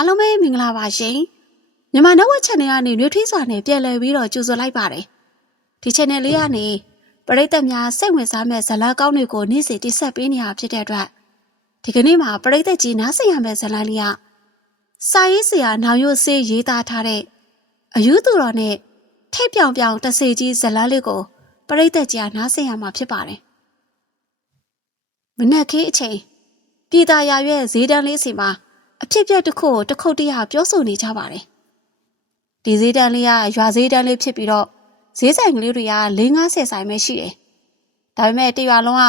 အားလုံးပဲမင်္ဂလာပါရှင်မြန်မာနဝက် channel ကနေနှွေးထွေးစွာနဲ့ပြန်လည်ပြီးတော့ကြိုဆိုလိုက်ပါတယ်ဒီ channel လေးကနေပရိသတ်များစိတ်ဝင်စားမဲ့ဇာတ်လမ်းကောင်းတွေကိုနေ့စဉ်တိဆက်ပေးနေတာဖြစ်တဲ့အတွက်ဒီကနေ့မှာပရိသတ်ကြီးနားဆင်ရမယ့်ဇာတ်လမ်းလေးကစာရေးဆရာနောင်ရွစေးရေးသားထားတဲ့အယူသူတော်နဲ့ထိတ်ပြောင်ပြောင်တဆေကြီးဇာတ်လမ်းလေးကိုပရိသတ်ကြီးကနားဆင်ရမှာဖြစ်ပါတယ်မနက်ခင်းအချိန်ပြည်သားရရွဲ့ဈေးတန်းလေးစီမှာ အဖြစ်ပြက်တစ်ခုကိုတစ်ခုတ်တည်းဟာပြောဆိုနေကြပါတယ်။ဒီဈေးတန်းလေးကရွာဈေးတန်းလေးဖြစ်ပြီးတော့ဈေးဆိုင်ကလေးတွေက၄50ဆိုင်ပဲရှိတယ်။ဒါပေမဲ့တရွာလုံးက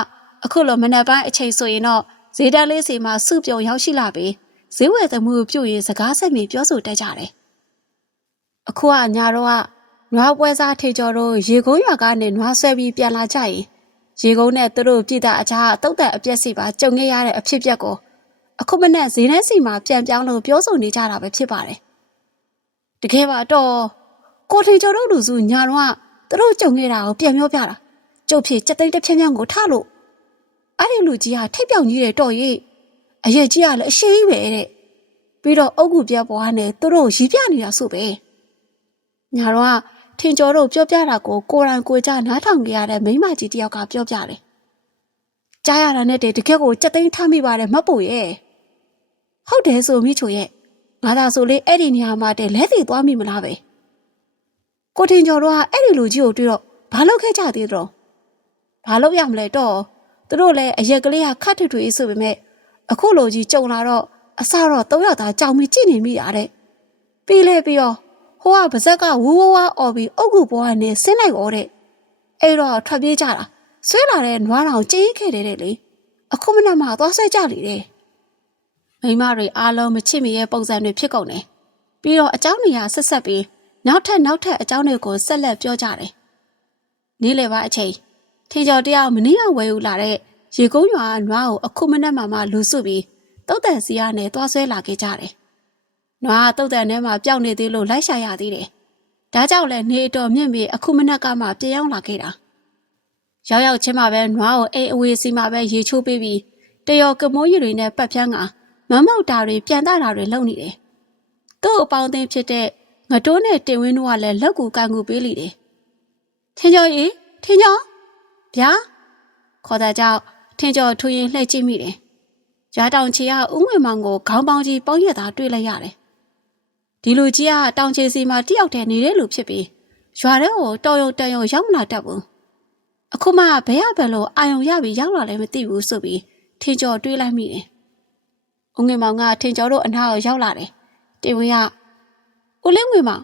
အခုလိုမနက်ပိုင်းအချိန်ဆိုရင်တော့ဈေးတန်းလေးစီမှာစုပြုံရောက်ရှိလာပြီးဈေးဝယ်သမှုပြုတ်ရင်စကားဆက်မြင်ပြောဆိုတတ်ကြတယ်။အခုကညာတော့ကနွားပွဲစားထေကျော်တို့ရေကုန်းရွာကနေနွားဆွဲပြီးပြန်လာကြရင်ရေကုန်းနဲ့သူတို့ပြည်သားအချားအတုတ်တက်အပြက်စီပါကြုံခဲ့ရတဲ့အဖြစ်ပြက်ကို အခုမနဲ့ဈေးနှန်းစီမှာပြန်ပြောင်းလို့ပြောဆိုနေကြတာပဲဖြစ်ပါတယ်။တကယ်ပါတော့ကိုထင်ကျော်တို့လူစုညာတော့သူတို့ကြုံနေတာကိုပြန်ပြောပြတာကျုပ်ဖြစ်စက်သိန်းတစ်ဖြန်းဖြန်းကိုထလို့အဲ့ဒီလူကြီးဟာထိတ်ပြောင်ကြီးတယ်တော့ရေးအရက်ကြီးကလည်းအရှိကြီးပဲတဲ့ပြီးတော့အုတ်ကူပြက်ပေါ်ကနေသူတို့ရီးပြနေတာဆိုပဲညာတော့ထင်ကျော်တို့ပြောပြတာကိုကိုရန်ကိုကြနားထောင်ကြရတဲ့မိမကြီးတယောက်ကပြောပြတယ်ကြားရတာနဲ့တည်းတကယ်ကိုစက်သိန်းထားမိပါတယ်မတ်ဖို့ရဲ့ ဟုတ်တယ်ဆိုမိချိုရဲ့ငါသာဆိုလေအဲ့ဒီနေရာမှာတည်းလဲသေးသွားမိမလားပဲကိုတင်ကျော်တို့ကအဲ့ဒီလူကြီးကိုတွေ့တော့ဘာလုပ်ခဲ့ကြသေးတော့ဘာလုပ်ရမလဲတော့သူတို့လည်းအရက်ကလေးကခတ်ထွေထွေဆိုပေမဲ့အခုလိုကြီးကြုံလာတော့အစတော့သုံးယောက်သားကြောင်ပြီးကြည့်နေမိတာတဲ့ပြီးလဲပြီးတော့ဟိုကပါဇက်ကဝူဝဝအော်ပြီးအုတ်ကူပေါ်ကနေဆင်းလိုက်တော့တဲ့အဲ့တော့ထွက်ပြေးကြတာဆွဲလာတဲ့နွားတောင်ကျင်းခဲ့တယ်တဲ့လေအခုမနက်မှသွားဆွဲကြလေတဲ့ မိန်းမတွေအားလုံးမချစ်မရဲ့ပုံစံတွေဖြစ်ကုန်တယ်။ပြီးတော့အเจ้าနေရာဆက်ဆက်ပြီးနောက်ထပ်နောက်ထပ်အเจ้าတွေကိုဆက်လက်ပြောကြတယ်။နေ့လယ်ပိုင်းအချိန်ထင်ကျော်တယောက်မနေ့ကဝယ်ယူလာတဲ့ရေကုန်းရွာကနွားကိုအခုမနက်မှမှလူစုပြီးတုတ်တန်စီရနဲ့သွားဆွဲလာခဲ့ကြတယ်။နွားကတုတ်တန်ထဲမှာပျောက်နေသေးလို့လိုက်ရှာရသေးတယ်။ဒါကြောင့်လည်းနေအတော်မြင့်ပြီးအခုမနက်ကမှပြန်ရောက်လာခဲ့တာ။ရောက်ရောက်ချင်းမှပဲနွားကိုအိမ်အဝေးစီမှာပဲရေချိုးပေးပြီးတရော်ကမိုးရီတွေနဲ့ပတ်ဖြန်းက မမောက်တာတွေပြန်တာတာတွေလုပ်နေတယ်။သူ့အပေါင်းအသင်းဖြစ်တဲ့ငတိုးနဲ့တင်ဝင်းတို့ကလည်းလက်ကူကန်ကူပေးလိတယ်။ထင်းကျော်ရေထင်းကျော်ဗျာခေါ်တာကြောင့်ထင်းကျော်ထူရင်လှည့်ကြည့်မိတယ်။ရွာတောင်ချီကဥငွေမောင်ကိုခေါင်းပေါင်းကြီးပေါင်းရက်သားတွေ့လိုက်ရတယ်။ဒီလူကြီးကတောင်ချီစီမှာတယောက်တည်းနေတဲ့လူဖြစ်ပြီးရွာထဲကိုတော်ရုံတန်ရုံရောက်မလာတတ်ဘူး။အခုမှဘယ်ရဘယ်လိုအာယုံရပြီးရောက်လာလဲမသိဘူးဆိုပြီးထင်းကျော်တွေးလိုက်မိတယ်။ ဦးငွေမောင်ကထင်ကျော်တို့အနားကိုရောက်လာတယ်။တင်ဝင်းကဦးလင်းငွေမောင်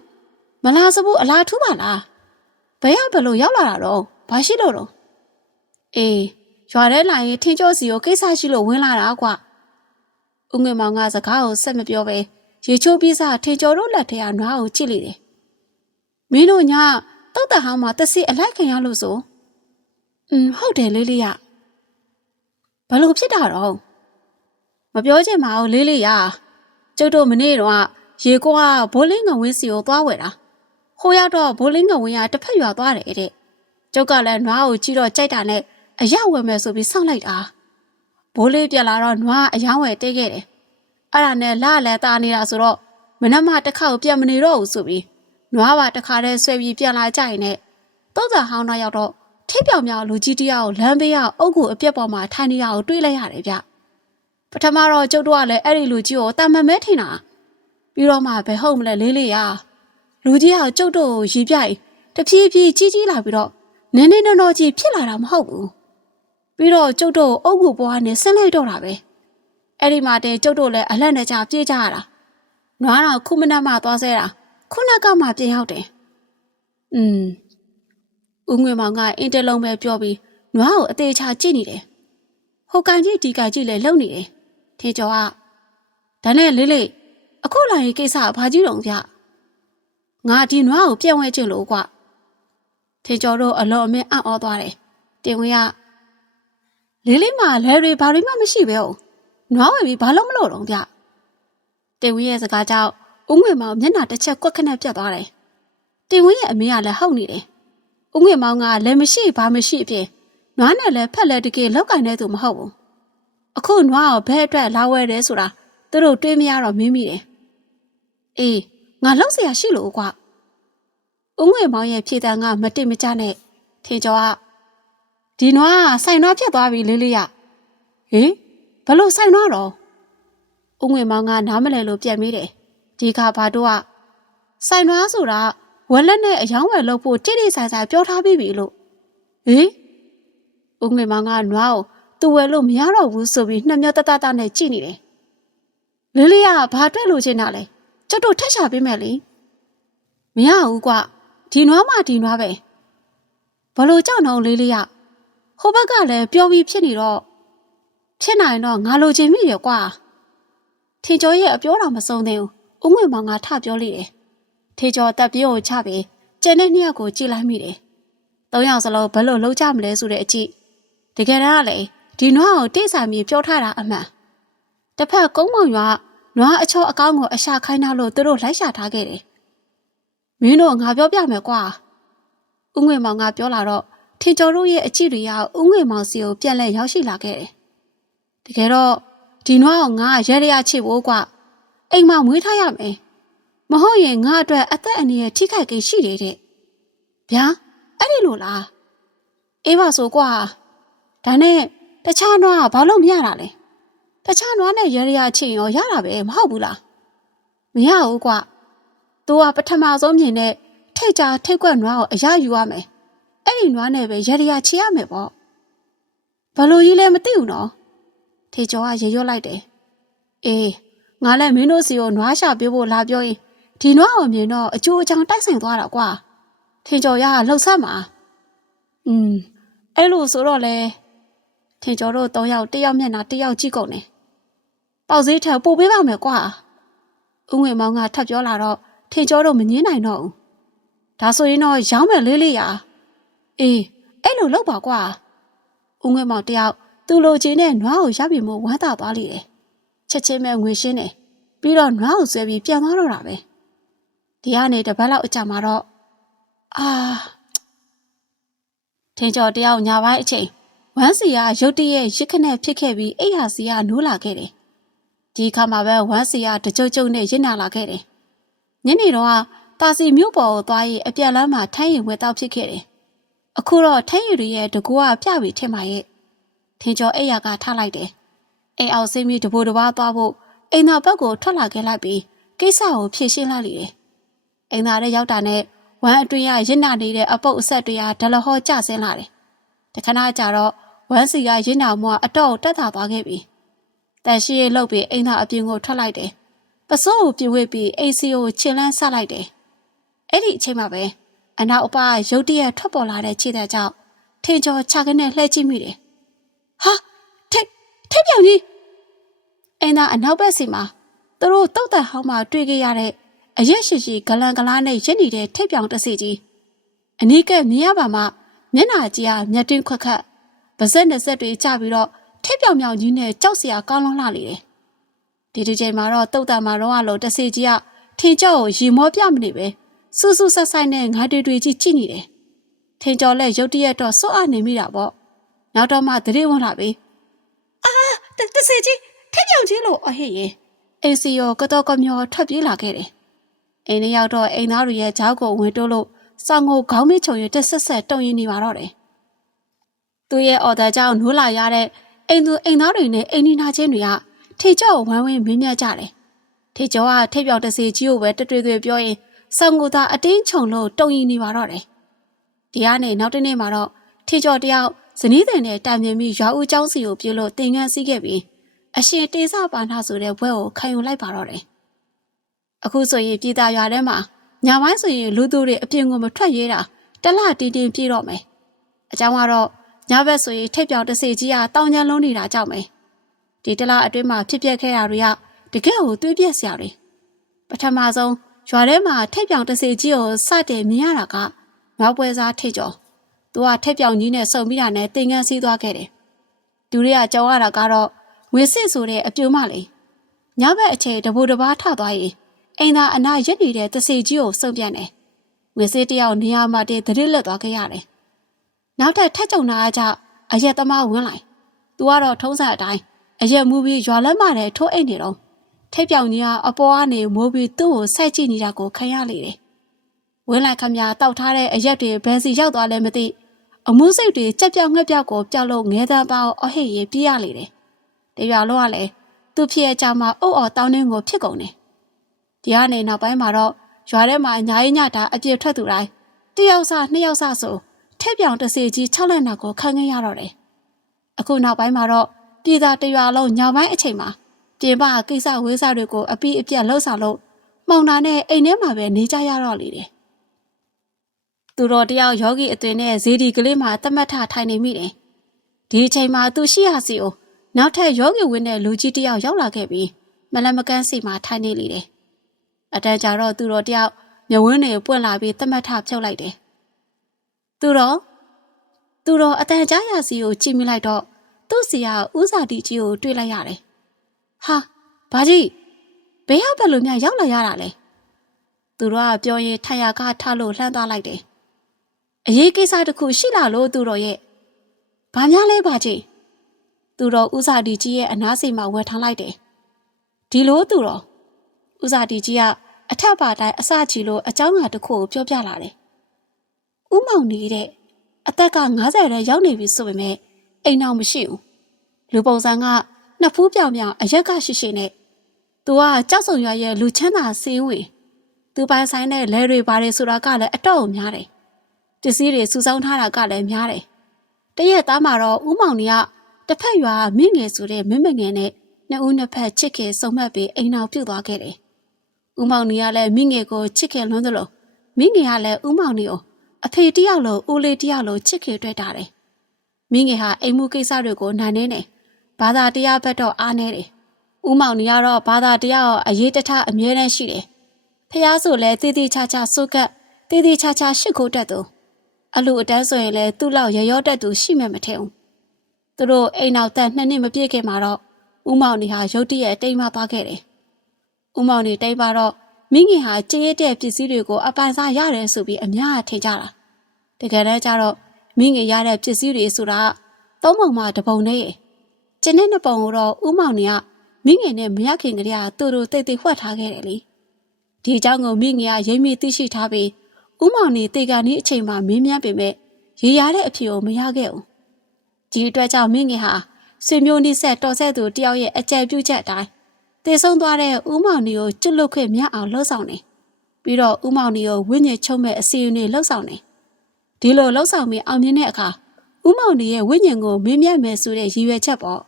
မလာစဘူးအလားထူးပါလား။ဘယ်ရဘယ်လိုရောက်လာတာတော့ဘာရှိလို့တော့အေးရွာထဲလာရင်ထင်ကျော်စီကိုကိစ္စရှိလို့ဝင်လာတာကွာ။ဦးငွေမောင်ကစကားကိုဆက်မပြောပဲရေချိုးပြီးစားထင်ကျော်တို့လက်ထဲကနွားကိုကြည့်လိုက်တယ်။မင်းတို့ညာတောက်တဟောင်းမှာတစီအလိုက်ခင်ရလို့ဆို။อืมဟုတ်တယ်လေးလေးရ။ဘယ်လိုဖြစ်တာတော့မ ပြောချင်ပါဘူးလေးလေးရကျုပ်တို့မနေ့တော့ရေကွာဘိုးလင်းငဝင်းစီကိုသွားဝယ်တာဟိုရောက်တော့ဘိုးလင်းငဝင်းကတစ်ဖက်ရွာသွားတယ်တဲ့ကျုပ်ကလည်းနွားကိုကြည့်တော့ကြိုက်တာနဲ့အရဝယ်မယ်ဆိုပြီးစောင့်လိုက်တာဘိုးလေးပြက်လာတော့နွားအယောင်းဝယ်တိတ်ခဲ့တယ်အဲ့ဒါနဲ့လာလဲတာနေတာဆိုတော့မနက်မှတစ်ခါကိုပြတ်မနေတော့ဘူးဆိုပြီးနွားပါတစ်ခါတည်းဆွဲပြီးပြန်လာကြရင်နဲ့တုံးစာဟောင်းတော့ရောက်တော့ထိပ်ပြောင်မြောင်လူကြီးတယောက်လမ်းဘေးကအုတ်ကူအပြက်ပေါ်မှာထိုင်နေတာကိုတွေ့လိုက်ရတယ်ဗျ ပထမတော့ကျုပ်တို့ကလည်းအဲ့ဒီလူကြီးကိုတာမန်မဲထင်တာပြီးတော့မှဘယ်ဟုတ်မလဲလေးလေးရလူကြီးကကျုပ်တို့ကိုရီးပြိုက်တဖြည်းဖြည်းကြီးကြီးလာပြီးတော့နင်းနေနော်နော်ကြီးဖြစ်လာတာမဟုတ်ဘူးပြီးတော့ကျုပ်တို့ကိုအုတ်ကူပေါ်ကနေဆင်းလိုက်တော့တာပဲအဲ့ဒီမှာတင်ကျုပ်တို့လည်းအလန့်နဲ့ကြပြေးကြရတာနွားတော့ခုမနက်မှသွားဆဲတာခုနကမှပြင်ရောက်တယ်อืมဦးငွေမောင်ကအင်တလုံးပဲပြောပြီးနွားကိုအသေးချာကြည့်နေတယ်ဟိုကန်ကြီးဒီကန်ကြီးလည်းလုံနေတယ် ထေကျော်ကဒါနဲ့လေးလေးအခုလာရင်ကိစ္စကဘာကြီးတုံဗျငါဒီနွားကိုပြန့်ဝဲကျင်လို့ကွထေကျော်တို့အလုံးအမင်းအံ့ဩသွားတယ်တင်ဝင်ကလေးလေးမှလဲတွေဘာတွေမှမရှိပဲဟုတ်နွားဝယ်ပြီးဘာလို့မလို့တော့ဗျတင်ဝင်ရဲ့စကားကြောင့်ဦးငွေမောင်မျက်နှာတစ်ချက်ကွက်ခနဲ့ပြတ်သွားတယ်တင်ဝင်ရဲ့အမေကလည်းဟုတ်နေတယ်ဦးငွေမောင်ကလည်းမရှိဘာမရှိအပြင်နွားနဲ့လည်းဖက်လက်တကယ်လောက်ကင်တဲ့သူမဟုတ်ဘူး အခုနွားကိုဘဲအတွက်လာဝဲတယ်ဆိုတာသူတို့တွေးမရတော့မင်းမိတယ် အေးငါလောက်เสียရှိလို့ကွာဦးငွေမောင်ရဲ့ဖြေတန်ကမတိမကျနဲ့ထင်ကျော်ကဒီနွားဆိုင်နွားဖြစ်သွားပြီလေးလေးရဟေးဘလို့ဆိုင်နွားတော့ဦးငွေမောင်ကနားမလဲလို့ပြန်မိတယ်ဒီကဘာတို့ကဆိုင်နွားဆိုတာဝက်လက်နဲ့အယောင်းဝယ်လုပ်ဖို့တိတိဆိုင်ဆိုင်ပြောထားပြီးပြီလို့ဟေးဦးငွေမောင်ကနွားကို သူဝယ်လို့မရတော့ဘူးဆိုပြီးနှမျောတတတနဲ့ကြည့်နေတယ်လေးလေးကဘာတွေ့လို့ချင်းတာလဲကျုပ်တို့ထက်ချပေးမယ်လေမရဘူးကွဒီနွားမှဒီနွားပဲဘလို့ကြောက်နှောင်းလေးလေးရဟိုဘက်ကလည်းပျော်ပြီးဖြစ်နေတော့ဖြစ်နိုင်တော့ငါလိုချင်မိရကွာထင်ကျော်ရဲ့အပြောတော်မဆုံးသေးဘူးဦးငွေမောင်ကထပြောလိုက်တယ်ထင်ကျော်တက်ပြေးကိုချပြီးကျန်တဲ့နှစ်ယောက်ကိုကြည့်လိုက်မိတယ်သုံးယောက်စလုံးဘလို့လှုပ်ကြမလဲဆိုတဲ့အကြည့်တကယ်တော့လေ ဒီနွားကိုတိတ်ဆာမြေပြောထားတာအမှန်တစ်ဖက်ကုန်းမောင်ရွာနွားအချောအကောင်းကိုအရှာခိုင်းထားလို့သူတို့လိုက်ရှာထားခဲ့တယ်။မင်းတို့ငါပြောပြမယ်ကွာ။ဦးငွေမောင်ကပြောလာတော့ထင်ကျော်တို့ရဲ့အကြည့်တွေကဦးငွေမောင်စီကိုပြန်လဲရောက်ရှိလာခဲ့တယ်။တကယ်တော့ဒီနွားကိုငါရဲရရချစ်ဖို့ကွာ။အိမ်မှာမွေးထားရမယ်။မဟုတ်ရင်ငါအတွက်အသက်အန္တရာယ်ထိခိုက်ကိရှိတယ်တဲ့။ဗျာအဲ့ဒီလိုလား။အေးပါဆိုကွာ။ဒါနဲ့ တခြားနွားကဘာလို့မရတာလဲ။တခြားနွားနဲ့ရဲရရချစ်ရောရတာပဲမဟုတ်ဘူးလား။မရဘူးကွာ။ तू ကပထမဆုံးမြင်တဲ့ထိတ်ကြထိတ်ကွက်နွားကိုအရယူရမယ်။အဲ့ဒီနွားနဲ့ပဲရဲရရချစ်ရမယ်ပေါ့။ဘလို့ကြီးလဲမသိဘူးနော်။ထေကျော်ကရေရွတ်လိုက်တယ်။အေးငါလည်းမင်းတို့စီကိုနွားရှာပြဖို့လာပြောရင်ဒီနွားကိုမြင်တော့အကျိုးအချောင်းတိုက်ဆိုင်သွားတာကွာ။ထေကျော်ရလှုပ်ဆက်မှာ။อืมအဲ့လိုဆိုတော့လေ ထင်ကျော်တို့၃ယောက်တစ်ယောက်မျက်နှာတစ်ယောက်ကြည့်ကုန်တယ်။ပေါက်စည်းထပ်ပို့ပေးပါမယ်ကွာ။ဦးငွေမောင်ကထပ်ပြောလာတော့ထင်ကျော်တို့မငင်းနိုင်တော့ဘူး။ဒါဆိုရင်တော့ရောင်းမယ်လေးလေးရာ။အေးအဲ့လိုလုပ်ပါကွာ။ဦးငွေမောင်တယောက်သူ့လိုချင်တဲ့နွားကိုရပြီမို့ဝမ်းသာသွားလိမ့်တယ်။ချက်ချင်းပဲငွေရှင်းတယ်။ပြီးတော့နွားကိုဆွဲပြီးပြန်သွားတော့တာပဲ။ဒီကနေတပတ်လောက်အကြာမှာတော့အာထင်ကျော်တယောက်ညာပိုင်းအချိန် ဝမ်းစီကရုတ်တရက်ရစ်ခနဲ့ဖြစ်ခဲ့ပြီးအိယာစီကနိုးလာခဲ့တယ်။ဒီခါမှာပဲဝမ်းစီကတကြုတ်ကြုတ်နဲ့ရစ်နာလာခဲ့တယ်။ညနေတော့တာစီမြို့ပေါ်ကိုသွားရင်အပြက်လမ်းမှာထိုင်းရင်ဝဲတောက်ဖြစ်ခဲ့တယ်။အခုတော့ထိုင်းရီရဲ့တကူကပြပြီထင်ပါရဲ့။ထင်ကျော်အိယာကထားလိုက်တယ်။အိမ်အောင်စိမီတဘိုတဘာသွားဖို့အိမ်သာဘက်ကိုထွက်လာခဲ့လိုက်ပြီးကိစ္စကိုဖြေရှင်းလိုက်လေတယ်။အိမ်သာထဲရောက်တာနဲ့ဝမ်းအတွင်းရရစ်နာနေတဲ့အပုတ်အဆက်တွေကဒလဟောကျဆင်းလာတယ်။တခဏကြာတော့ ဝမ်းစီကရင်းနာမွားအတော့တက်တာသွားခဲ့ပြီ။တန်ရှိရဲ့လှုပ်ပြီးအိမ်သာအပြင်ကိုထွက်လိုက်တယ်။ပစိုးကိုပြင်ဝစ်ပြီးအိမ်စီကိုခြင်လန်းဆက်လိုက်တယ်။အဲ့ဒီအချိန်မှာပဲအနောက်အပရုတ်တရက်ထွက်ပေါ်လာတဲ့ခြေတဲ့ကြောင့်ထင်ကျော်ချကနေလှည့်ကြည့်မိတယ်။ဟာထိတ်ထိတ်ပြောင်ကြီးအိမ်သာအနောက်ဘက်စီမှာသူတို့တုတ်တက်ဟောင်းမှာတွေ့ခဲ့ရတဲ့အရက်ရှိရှိဂလန်ဂလားနဲ့ရစ်နေတဲ့ထိတ်ပြောင်တစီကြီးအနီးကမြင်ရပါမှမျက်နာကြီးကမျက်တွင်းခွက်ခတ် ဗစက်နဲ့ဆက်တွေကြပြီးတော့ထိပ်ပြောင်ပြောင်ကြီးနဲ့ကြောက်စရာကောင်းလွန်းလာလေတယ်။ဒီဒီချိန်မှာတော့တုတ်တန်မှာတော့အလိုတစီကြီးကထင်ကျော်ကိုရီမောပြမနေပဲစူးစူးဆက်ဆိုင်နဲ့ငါတွေတွေကြီးကြည့်နေတယ်။ထင်ကျော်လက်ရုတ်တရက်တော့စွတ်အနေမိတာပေါ့။နောက်တော့မှတရေဝင်လာပြီ။အာတစီကြီးထိပ်ပြောင်ကြီးလို့အဟေ့ရေအိစီရောကတော့ကမျောထွက်ပြေးလာခဲ့တယ်။အိမ်ထဲရောက်တော့အိမ်သားတွေရဲ့ဂျောက်ကိုဝင်တိုးလို့စောင်းကိုခေါင်းမချုံရတက်ဆက်ဆက်တုံရင်နေပါတော့တယ်။ သူ့ရဲ့အော်ဒါကြောင့်နိုးလာရတဲ့အိမ်သူအိမ်သားတွေနဲ့အိမ်နီနာချင်းတွေကထေကျော်ဝမ်းဝင်းမင်းမြတ်ကြတယ်။ထေကျော်ကထိပ်ပြောင်တစီကြီးကိုပဲတတွေ့တွေ့ပြောရင်စောင်းကိုသာအတင်းချုံလို့တုံရင်နေပါတော့တယ်။ဒီကနေနောက်တစ်နေ့မှာတော့ထေကျော်တယောက်ဇနီးတဲ့နဲ့တိုင်မြင်ပြီးရွာဦးကျောင်းစီကိုပြေလို့တင်ငန်းစည်းခဲ့ပြီးအရှင်တေစပါနာဆိုတဲ့ဘွဲကိုခံယူလိုက်ပါတော့တယ်။အခုဆိုရင်ပြည်သားရွာထဲမှာညပိုင်းဆိုရင်လူသူတွေအပြင်ကိုမထွက်ရဲတာတလတီတင်ပြေတော့မယ်။အကြောင်းကတော့ ညဘက်ဆိုရင်ထိပ်ပြောင်တစေကြီးကတောင်ကျန်းလုံးနေတာကြောက်မယ်။ဒီတလအတွင်းမှာဖြစ်ပျက်ခဲ့တာတွေကတကယ့်ကိုတွေးပြက်စရာတွေ။ပထမဆုံးရွာထဲမှာထိပ်ပြောင်တစေကြီးကိုစတင်မြင်ရတာကနောက်ပွဲစားထိပ်ကျော်။သူကထိပ်ပြောင်ကြီးနဲ့စုံပြီးတာနဲ့တင်ငန်းစည်းသွားခဲ့တယ်။သူတွေကကြောင်ရတာကတော့ငွေစစ်ဆိုတဲ့အပြိုမလေး။ညဘက်အချိန်တဘူတဘာထသွားရင်အိမ်သာအနာရက်နေတဲ့တစေကြီးကိုစုံပြန်တယ်။ငွေစစ်တယောက်နေရာမှာတည်းသတိလက်သွားခဲ့ရတယ်။ နောက်ထပ်ထက်ကြုံတာကကြအရက်သမားဝင်လိုက်။ "तू ကတော့ထုံးစံအတိုင်းအရက်မူပြီးရွာလက်မနဲ့ထိုးအိတ်နေတော့ထိပ်ပြောင်ကြီးကအပေါ်ကနေမိုးပြီးသူ့ကိုဆိုက်ကြည့်နေတာကိုခံရလေတယ်။ဝင်းလိုက်ခမရတောက်ထားတဲ့အရက်တွေဘယ်စီရောက်သွားလဲမသိအမှုစိတ်တွေကြက်ပြောက်ငှက်ပြောက်ကိုပျောက်လို့ငဲတန်းပေါအဟိရေပြေးရလေတယ်။တရွာလုံးကလည်းသူ့ဖြစ်အကြမှာအုပ်အော်တောင်းနှင်းကိုဖြစ်ကုန်တယ်။ဒီကနေနောက်ပိုင်းမှာတော့ရွာထဲမှာအညာကြီးညတာအပြည့်ထွက်သူတိုင်းတယောက်စားနှစ်ယောက်စားဆို ထက်ပြောင်တစီကြီး၆လက်နာကိုခံခဲ့ရတော့တယ်။အခုနောက်ပိုင်းမှာတော့ပြည်သားတရွာလုံးညောင်ပိုင်းအချိန်မှာပြင်ပကိစ္စဝေးစားတွေကိုအပီးအပြတ်လှုပ်ဆောင်လို့မှောင်တာနဲ့အိမ်ထဲမှာပဲနေကြရတော့လေတယ်။သူတော်တယောက်ယောဂီအသွင်နဲ့ဇေဒီကလေးမှာတမတ်ထထိုင်နေမိတယ်။ဒီအချိန်မှာသူရှိရစီကိုနောက်ထပ်ယောဂီဝင်းတဲ့လူကြီးတယောက်ရောက်လာခဲ့ပြီးမလမကန်းစီမှာထိုင်နေလေတယ်။အတန်းကြတော့သူတော်တယောက်မြဝင်းတွေပွင့်လာပြီးတမတ်ထဖြုတ်လိုက်တယ်။ သူတော်သူတော်အတန်ကြားရစီကိုကြည့်မိလိုက်တော့သူ့စီကဥစာတီကြီးကိုတွေ့လိုက်ရတယ်။ဟာဘာကြီးဘယ်ရောက်ဘယ်လိုများရောက်လာရတာလဲ။သူတို့ကပြောရင်ထိုင်ရကထလို့လှမ်းသွားလိုက်တယ်။အရေးကိစ္စတစ်ခုရှိလာလို့သူတော်ရဲ့ဘာများလဲဘာကြီးသူတော်ဥစာတီကြီးရဲ့အနားစိမှာဝယ်ထားလိုက်တယ်။ဒီလိုသူတော်ဥစာတီကြီးကအထက်ပါတိုင်းအစချီလို့အเจ้าငါတစ်ခုကိုပြောပြလာတယ်။ ဥမောင်နေတဲ့အသက်က90ရဲရောက်နေပြီဆိုပေမဲ့အိမ်အောင်မရှိဘူးလူပုံစံကနှစ်ဖူးပြောင်ပြောင်အရက်ကရှိရှိနဲ့သူကကြောက်စုံရွာရဲ့လူချမ်းသာစင်းဝင်သူပိုင်ဆိုင်တဲ့လဲတွေပါတယ်ဆိုတာကလည်းအတော့အများတယ်ပစ္စည်းတွေစုဆောင်းထားတာကလည်းများတယ်တရက်သားမှာတော့ဥမောင်ကြီးကတစ်ဖက်ရွာမင်းငယ်ဆိုတဲ့မင်းမငယ်နဲ့နှစ်ဦးနှစ်ဖက်ချစ်ခင်စုံမှတ်ပြီးအိမ်အောင်ပြုတ်သွားခဲ့တယ်ဥမောင်ကြီးကလည်းမင်းငယ်ကိုချစ်ခင်လွန်းသလိုမင်းငယ်ကလည်းဥမောင်ကြီးကို အဖေတယောက်လိုဦးလေးတယောက်လိုချစ်ခင်တွေ့တာတယ်။မိငယ်ဟာအိမ်မှုကိစ္စတွေကိုနိုင်နေတယ်။ဘာသာတရားဘက်တော့အားနေတယ်။ဦးမောင်နေကတော့ဘာသာတရားအရေးတထအမြဲတမ်းရှိတယ်။ဖះဆိုလဲတည်တည်ချာချာစုကတ်တည်တည်ချာချာရှစ်ခိုးတတ်သူအလူအတန်းဆိုရင်လဲသူ့လောက်ရရောတတ်သူရှိမှမထင်ဘူး။သူတို့အိမ်နောက်တက်နှစ်နှစ်မပြည့်ခင်မှာတော့ဦးမောင်နေဟာရုတ်တရက်တိမ်မသွားခဲ့တယ်။ဦးမောင်နေတိမ်ပါတော့ မိငင်ဟာကြေးရတဲ့ပစ္စည်းတွေကိုအပိုင်စားရတယ်ဆိုပြီးအများအထင်ကြတာတကယ်တမ်းကျတော့မိငင်ရတဲ့ပစ္စည်းတွေဆိုတာသုံးပုံမှတပုံနဲ့ကျင်းတဲ့နှစ်ပုံကိုတော့ဥမောင်နေကမိငင်နဲ့မရခင်ကလေးကတူတူတိတ်တိတ်ဝှက်ထားခဲ့တယ်လေဒီအကြောင်းကိုမိငင်ကရိပ်မိသိရှိထားပြီးဥမောင်နေတေကန်ဒီအချိန်မှမင်းမြန်းပေမဲ့ရေရတဲ့အဖြစ်ကိုမရခဲ့ဘူးဒီအတွက်ကြောင့်မိငင်ဟာဆွေမျိုးနှိဆက်တော်ဆက်သူတယောက်ရဲ့အကြံပြုချက်အတိုင်း တည်ဆုံးသွားတဲ့ဦးမောင်နီကိုကျွတ်လွတ်ခွင့်မြတ်အောင်လှုပ်ဆောင်နေပြီးတော့ဦးမောင်နီကိုဝိညာဉ်ချုံမဲ့အစီအစဉ်လှုပ်ဆောင်နေဒီလိုလှုပ်ဆောင်ပြီးအောင်မြင်တဲ့အခါဦးမောင်နီရဲ့ဝိညာဉ်ကိုမင်းမြတ်မယ်ဆိုတဲ့ရည်ရွယ်ချက်ပေါ့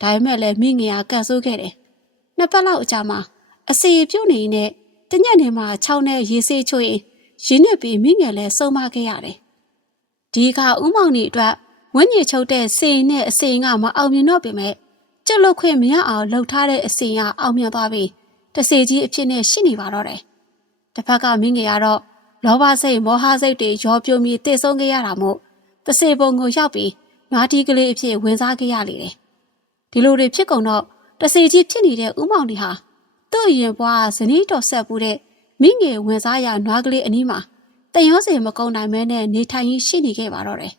ဒါပေမဲ့လည်းမိငရာကန်ဆိုးခဲ့တယ်နှစ်ပတ်လောက်အကြာမှာအစီပြုတ်နေနဲ့တညက်နေမှာခြောက်နဲ့ရေစေးချွေရင်းနဲ့ပြီးမိငယ်လည်းစုံမခဲ့ရတယ်ဒီကဦးမောင်နီအတွက်ဝိညာဉ်ချုပ်တဲ့စေနဲ့အစီကမအောင်မြင်တော့ပေမဲ့ ကျွတ်လုတ်ခွင့်မရအောင်လှုပ်ထားတဲ့အစီအရအောင်မြင်သွားပြီးတစေကြီးအဖြစ်နဲ့ရှိနေပါတော့တယ်။တစ်ဖက်ကမင်းငယ်ကတော့လောဘစိတ်မောဟစိတ်တွေရောပြုံပြီးတည်ဆုံးခဲ့ရတာမို့တစေပုံကိုရောက်ပြီးငါးတီးကလေးအဖြစ်ဝင်စားခဲ့ရလေတယ်။ဒီလိုတွေဖြစ်ကုန်တော့တစေကြီးဖြစ်နေတဲ့ဥမောင်လေးဟာသူ့ရင်ပွားဇနီးတော်ဆက်ပူတဲ့မိငယ်ဝင်စားရနွားကလေးအနီးမှာတန်ရောစင်မကုံနိုင်မဲနဲ့နေထိုင်ရင်းရှိနေခဲ့ပါတော့တယ်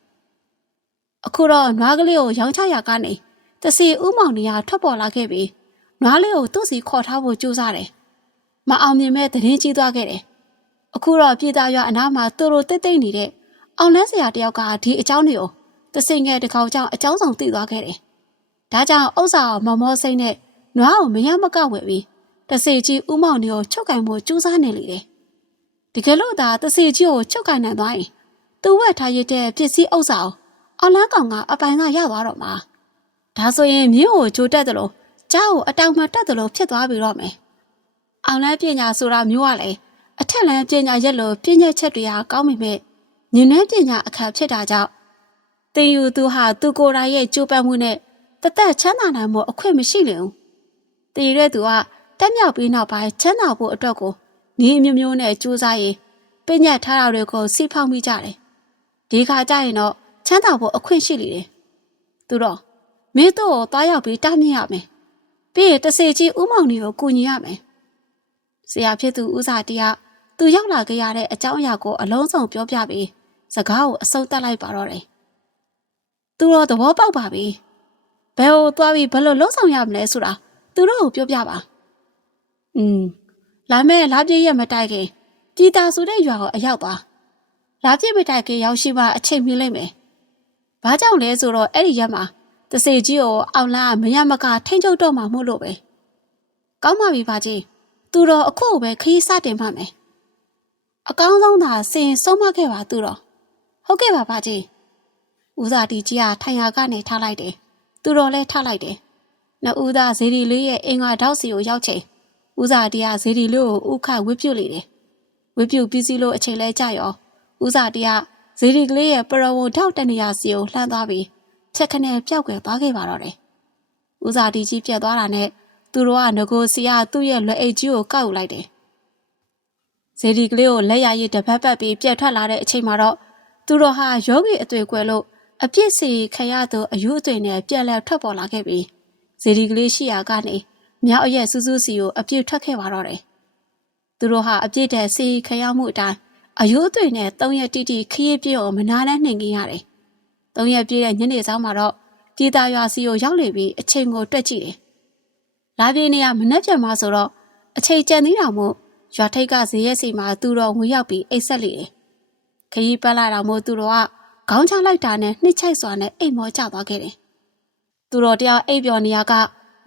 ။အခုတော့နွားကလေးကိုရောင်းချရကနေ တစီဥမောင်နေရထွက်ပေါ်လာခဲ့ပြီးနွားလေးကိုသူ့စီခေါ်ထားဖို့ကြိုးစားတယ်။မအောင်မြင်မဲ့သတင်းကြီးသွားခဲ့တယ်။အခုတော့ပြည်သားရွာအနားမှာသူတို့တိတ်တိတ်နေတဲ့အောင်လန်းစရာတယောက်ကဒီအကြောင်းတွေကိုတစင်ငယ်တကောင်ကြောင့်အကြောင်းဆောင်သိသွားခဲ့တယ်။ဒါကြောင့်ဥစ္စာမော်မောစိမ့်နဲ့နွားကိုမရမကဝယ်ပြီးတစီကြီးဥမောင်နေကိုချုပ်ကင်ဖို့ကြိုးစားနေလေတယ်။တကယ်လို့သာတစီကြီးကိုချုပ်ကင်နိုင်သွားရင်သူ့ဝက်ထားရတဲ့ပစ္စည်းဥစ္စာကိုအောင်လန်းကောင်ကအပိုင်ကရသွားတော့မှာ။ ဒါဆိုရင်မြင်းကိုဂျိုတက်တယ်လို့ကြားကိုအတောင်မှတက်တယ်လို့ဖြစ်သွားပြီတော့မယ်။အောင်လန်းပညာဆိုတာမျိုးကလည်းအထက်လန်းပညာရက်လို့ပညာချက်တွေဟာကောင်းပေမဲ့ညဉ့်နှဲပညာအခါဖြစ်တာကြောင့်တင်ယူသူဟာသူကိုယ်တိုင်ရဲ့ကြိုးပမ်းမှုနဲ့တသက်ချမ်းသာနိုင်မှုအခွင့်မရှိလေဘူး။တည်ရဲသူကတက်မြောက်ပြီးနောက်ပိုင်းချမ်းသာဖို့အတွက်ကိုဤအမျိုးမျိုးနဲ့ကြိုးစားရင်ပညာထားတာတွေကိုစီဖောက်မိကြတယ်။ဒီခါကျရင်တော့ချမ်းသာဖို့အခွင့်ရှိလေတယ်။သူတော့ မင်းတို့ကိုသွားရောက်ပြီးတားမြစ်ရမယ်။ပြီးရင်တစေကြီးဥမောင်တွေကိုကူညီရမယ်။ဆရာဖြစ်သူဦးစာတီကသူရောက်လာခဲ့ရတဲ့အကြောင်းအရာကိုအလုံးစုံပြောပြပြီးစကားကိုအဆုံးသတ်လိုက်ပါတော့တယ်။သူတော့သဘောပေါက်ပါပြီ။ဘယ်ကိုသွားပြီးဘယ်လိုလှုပ်ဆောင်ရမလဲဆိုတာသူတို့ကိုပြောပြပါ။อืมလာမဲ့လာပြည့်ရက်မတိုက်ခင်ပြည်သားဆိုတဲ့ရွာကိုအရောက်သွား။လာပြည့်မတိုက်ခင်ရောက်ရှိမှအချိန်မီလိမ့်မယ်။ဘာကြောင့်လဲဆိုတော့အဲ့ဒီရက်မှာ တစေကြီးကိုအောင်လာမရမကထိန်ချုပ်တော့မှမို့လို့ပဲ။ကောင်းပါပြီပါကြီး။သူတော့အခုပဲခရီးစတင်မှမယ်။အကောင်းဆုံးသာစင်ဆုံးမခဲ့ပါသူတော့။ဟုတ်ကဲ့ပါပါကြီး။ဦးစားတီကြီးကထိုင်ရာကနေထားလိုက်တယ်။သူတော်လည်းထားလိုက်တယ်။နှစ်ဦးသားဇေဒီလေးရဲ့အင်္ဂါတောက်စီကိုရောက်ချိန်ဦးစားတီကဇေဒီလေးကိုဥခဝစ်ပြုတ်လေတယ်။ဝစ်ပြုတ်ပြီးစီလို့အချိန်လဲကြရောဦးစားတီကဇေဒီကလေးရဲ့ပရဝုံထောက်တနေရစီကိုလှမ်းသွားပြီး ချက်ခနဲ့ပျောက်ကွယ်သွားခဲ့ပါတော့တယ်။ဦးစားတီကြီးပြက်သွားတာနဲ့သူတို့ကငကိုစီကသူ့ရဲ့လက်အိတ်ကြီးကိုကောက်ယူလိုက်တယ်။ဇေဒီကလေးကိုလက်ရရည်တပတ်ပတ်ပြီးပြက်ထွက်လာတဲ့အချိန်မှာတော့သူတို့ဟာယောဂီအသွေးကွယ်လို့အပြစ်စီခရသူအယူအသွေးနဲ့ပြက်လက်ထွက်ပေါ်လာခဲ့ပြီးဇေဒီကလေးရှိရာကနေမြောက်အရက်စူးစူးစီကိုအပြစ်ထွက်ခဲ့ပါတော့တယ်။သူတို့ဟာအပြစ်တဲ့စီခရမှုအတိုင်းအယူအသွေးနဲ့၃ရက်တိတိခရီးပြည့်ကိုမနာနဲ့နှင်ခဲ့ရတယ်။ ၃ရက်ပြည့်တဲ့ညနေဆောင်မှာတော့ပြည်သားရွာစီကိုရောက်လေပြီးအချိန်ကိုတွက်ကြည့်တယ်။လာပြေးနေရမနှက်ပြန်မှာဆိုတော့အချိန်ကျန်သေးတာမို့ရွာထိပ်ကဇေရက်စီမှာသူတော်ဝင်ရောက်ပြီးအိတ်ဆက်လေတယ်။ခရီးပတ်လာတာမို့သူတော်ကခေါင်းချလိုက်တာနဲ့နှစ်ချိုက်စွာနဲ့အိမ်မောကျသွားခဲ့တယ်။သူတော်တရားအိပ်ပျော်နေရက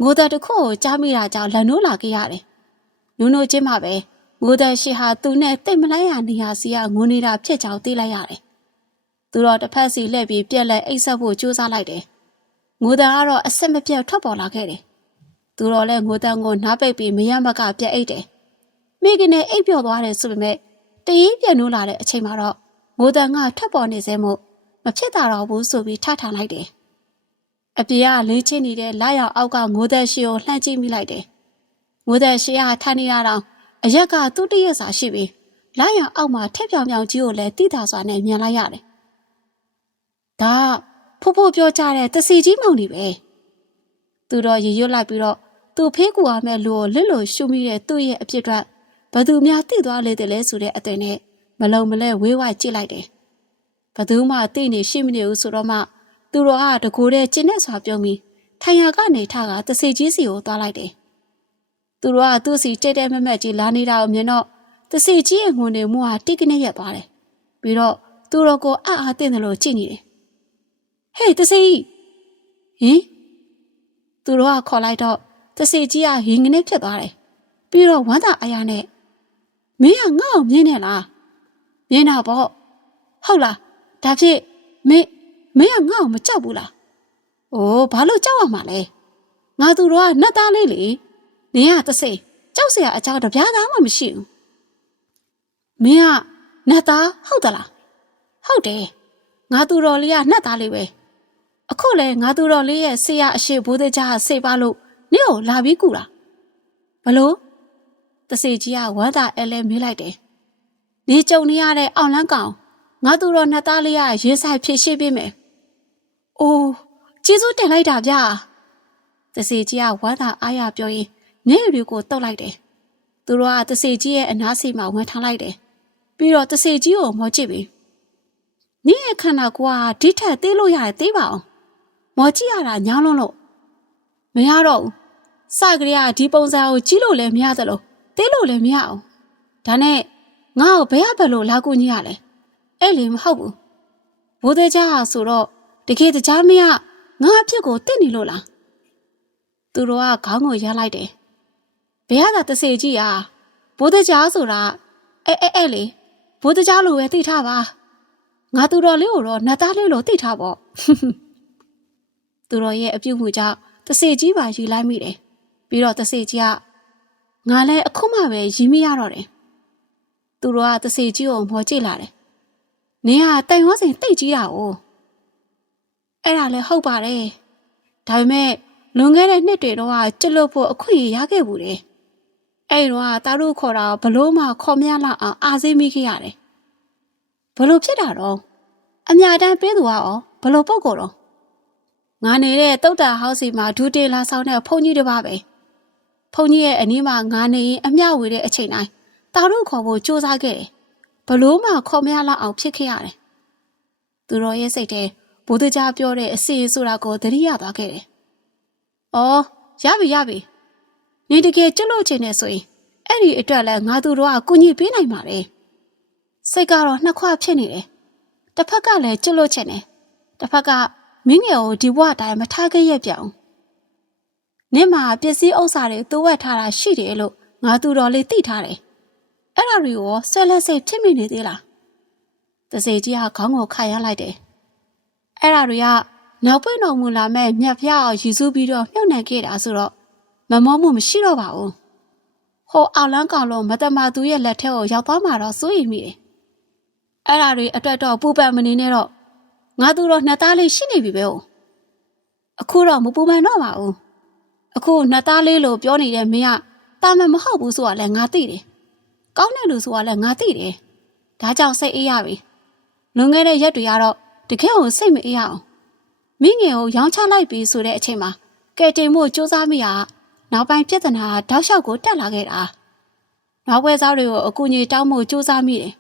ငိုတဲ့တစ်ခုကိုကြားမိတာကြောင့်လက်နိုးလာခဲ့ရတယ်။နုံနိုးချင်းမှပဲငိုတဲ့ရှိဟာသူနဲ့တိတ်မလိုက်ရနေရစီကငိုနေတာဖြစ်ကြောင်သိလိုက်ရတယ်။ သူတော်တစ်ဖက်စီလှည့်ပြီးပြက်လက်အိတ်ဆက်ဖို့ကြိုးစားလိုက်တယ်။ငိုတဲ့ကတော့အဆက်မပြတ်ထွက်ပေါ်လာခဲ့တယ်။သူတော်လည်းငိုတဲ့ကိုနားပိတ်ပြီးမရမကပြက်အိတ်တယ်။မိခင်နဲ့အိပ်ပျော်သွားတယ်ဆိုပေမဲ့တရင်ပြက်နိုးလာတဲ့အချိန်မှာတော့ငိုတဲ့ကထွက်ပေါ်နေစေမို့မဖြစ်တာတော့ဘူးဆိုပြီးထထလိုက်တယ်။အပြေကလေးချင်းနေတဲ့လာရောက်အောက်ကငိုတဲ့ရှိကိုလှမ်းကြည့်မိလိုက်တယ်။ငိုတဲ့ရှိကထနေရတော့အရက်ကသူ့တရက်စာရှိပြီးလာရောက်အောက်မှာထက်ပြောင်ပြောင်ကြီးကိုလည်းတိတာစွာနဲ့မြင်လိုက်ရတယ်။ ဒါဖိုးဖိုးပြောကြတဲ့တစီကြီးမောင်နေပဲ။သူတော့ရေရွတ်လိုက်ပြီးတော့သူ့ဖေးကူရမဲ့လူကိုလစ်လို့ရှုမိတဲ့သူ့ရဲ့အဖြစ်အတွက်ဘသူများသိသွားလေတယ်လဲဆိုတဲ့အသွင်နဲ့မလုံမလဲဝေးဝိုက်ကြည့်လိုက်တယ်ဘသူမှသိနေရှိမနေဘူးဆိုတော့မှသူတော်ကတကိုယ်တည်းကျင်းနဲ့စွာပြုံးပြီးထိုင်ရကနေထကတစိကြီးစီကိုသွားလိုက်တယ်။သူတော်ကသူ့စီတိတ်တဲ့မမက်ကြီးလာနေတာကိုမြင်တော့တစိကြီးရဲ့ငုံနေမှုဟာတိတ်ကနေရက်သွားတယ်။ပြီးတော့သူတော်ကိုအအားတင်းတယ်လို့ကြည့်နေတယ်။ ဟေးတစိဟင်သူတော်ကခေါ်လိုက်တော့တစိကြီးကရင်ငနဲ့ဖြစ်သွားတယ်။ပြီးတော့ဝမ်းသာအရာနဲ့မင်းကငါ့ကိုမြင်နေလားမြင်တာပေါ့ဟုတ်လားဒါဖြစ်မင်းမင်းကငါ့ကိုမကြောက်ဘူးလား။အိုးဘာလို့ကြောက်ရမှာလဲ။ငါသူတော်ကနှက်သားလေးလေ။နင်ကတစိကြောက်စရာအကြောင်းတပြားသားမှမရှိဘူး။မင်းကနှက်သားဟုတ်သလား။ဟုတ်တယ်။ငါသူတော်လေးကနှက်သားလေးပဲ။ အခုလဲငါသူတော်လေးရဲ့ဆေးရအရှိဘိုးသေးချာဆေးပါလို့နင့်ကိုလာပြီးကူတာ။ဘလို့တစိကြီးကဝမ်းသာအဲလဲမေးလိုက်တယ်။နေကြုံနေရတဲ့အောင်လန်းကောင်ငါသူတော်နှစ်သားလေးကရေးဆိုင်ဖြည့်ရှင်းပေးမယ်။အိုးကျေးဇူးတင်လိုက်တာဗျာ။တစီကြီးကဝမ်းသာအားရပြောရင်နေရီကိုတုတ်လိုက်တယ်။သူတို့ကတစီကြီးရဲ့အနားစီမှာဝင်ထားလိုက်တယ်။ပြီးတော့တစီကြီးကိုမော်ကြည့်ပြီ။နင်းရဲ့ခန္ဓာကိုယ်ကဒီထက်သေးလို့ရတယ်သေးပါအောင်။ မော်ကြည့်ရတာညောင်းလုံးလို့မရတော့ဘူး။စကလေးကဒီပုံစံကိုကြီးလို့လည်းမရသလိုသေးလို့လည်းမရအောင်။ဒါနဲ့ငါ့ကိုဘယ်ရဘယ်လိုလာကူညီရလဲ။အဲ့လေမဟုတ်ဘူး။ဘိုးသေးချာဆိုတော့တကယ်တကြားမရငါအဖြစ်ကိုတင့်နေလို့လားသူတို့ကခေါင်းကိုရလိုက်တယ်ဘယ်ဟာသာတစေကြီးอ่ะဘိုးတကြားဆိုတာအဲအဲအဲလေဘိုးတကြားလိုပဲသိထားပါငါသူတော်လေးကိုတော့နတ်သားလေးလိုသိထားပေါ့ သူတော်ရဲ့အပြုတ်မှုကြောင့်တစေကြီးပါယူလိုက်မိတယ်ပြီးတော့တစေကြီးကငါလည်းအခုမှပဲရီးမိရတော့တယ်သူတော်ကတစေကြီးကိုမော်ကြည့်လာတယ်နင်ကတိုင်ဝစဉ်တိတ်ကြီးတာ哦အဲ့ဒါလည်းဟုတ်ပါတယ်။ဒါပေမဲ့လွန်ခဲ့တဲ့နှစ်တွေတော့ကျလွတ်ဖို့အခွင့်အရေးရခဲ့ဘူးတယ်။အဲ့တော့တာတို့ခေါ်တာဘလို့မှခေါ်မရလောက်အောင်အာဆေးမိခဲ့ရတယ်။ဘလို့ဖြစ်တာတော့အမြတမ်းပေးသူကရောဘလို့ပုံကောတော့ ငါနေတဲ့တုတ်တာဟောက်စီမှာဒူတေလာဆောင်တဲ့ဖုန်ကြီးတစ်ပါးပဲ။ဖုန်ကြီးရဲ့အနီးမှာငါနေရင်အမျှဝေတဲ့အချိန်တိုင်းတာတို့ခေါ်ဖို့စူးစမ်းခဲ့တယ်။ဘလို့မှခေါ်မရလောက်အောင်ဖြစ်ခဲ့ရတယ်။သူတော်ရဲ့စိတ်ထဲဘိုးတကြားပြောတဲ့အစီအဆိုတာကိုသတိရသွားခဲ့တယ်။အော်ရပြီရပြီ။နေတကယ်ကျွတ်လို့ချင်နေဆိုရင်အဲ့ဒီအတွက်လည်းငါသူတို့ကကူညီပေးနိုင်ပါတယ်စိတ်ကတော့နှစ်ခွဖြစ်နေတယ်တစ်ဖက်ကလည်းကျွတ်လွတ်ချင်တယ်တစ်ဖက်က မင်းငယ်ကိုဒီဘဝအတိုင်းမထားခဲ့ရပြောင်းနင့်မှာပစ္စည်းဥစ္စာတွေသိုးဝက်ထားတာရှိတယ်လို့ငါသူတော်လေးသိထားတယ်အဲ့ဒါတွေကိုရောဆွဲလက်စိတ်ဖြစ်မိနေသေးလားတစေကြီးကခေါင်းကိုခါရလိုက်တယ်အဲ့ဒါတွေကနောက်ပွင့်တော်မူလာမဲ့မြတ်ဖျားအောင်ယူဆပြီးတော့မြုပ်နှံခဲ့တာဆိုတော့မမောမှုမရှိတော့ပါဘူးဟိုအောင်လန်းကောင်လုံးမတမာသူရဲ့လက်ထက်ကိုရောက်သွားမှာတော့စိုးရိမ်မိတယ်အဲ့ဒါတွေအတွက်တော့ပူပန်မနေနဲ့တော့ ငါသူတော့နှစ်သားလေးရှိနေပြီပဲ哦အခုတော့မပူပန်တော့ပါဘူးအခုနှစ်သားလေးလို့ပြောနေတဲ့မင်းကတာမန်မဟုတ်ဘူးဆိုတာလည်းငါသိတယ်ကောင်းတဲ့လူဆိုတာလည်းငါသိတယ်ဒါကြောင့်စိတ်အေးရပြီလွန်ခဲ့တဲ့ရက်တွေကတော့တကယ်ကိုစိတ်မအေးရအောင်မိငယ်ကိုရောင်းချလိုက်ပြီဆိုတဲ့အချိန်မှာကဲတင်မှုစူးစမ်းမိတာနောက်ပိုင်းပြဿနာတောက်လျှောက်ကိုတက်လာခဲ့တာနောက်ပွဲစားတွေကိုအကူအညီတောင်းမှုစူးစမ်းမိတယ်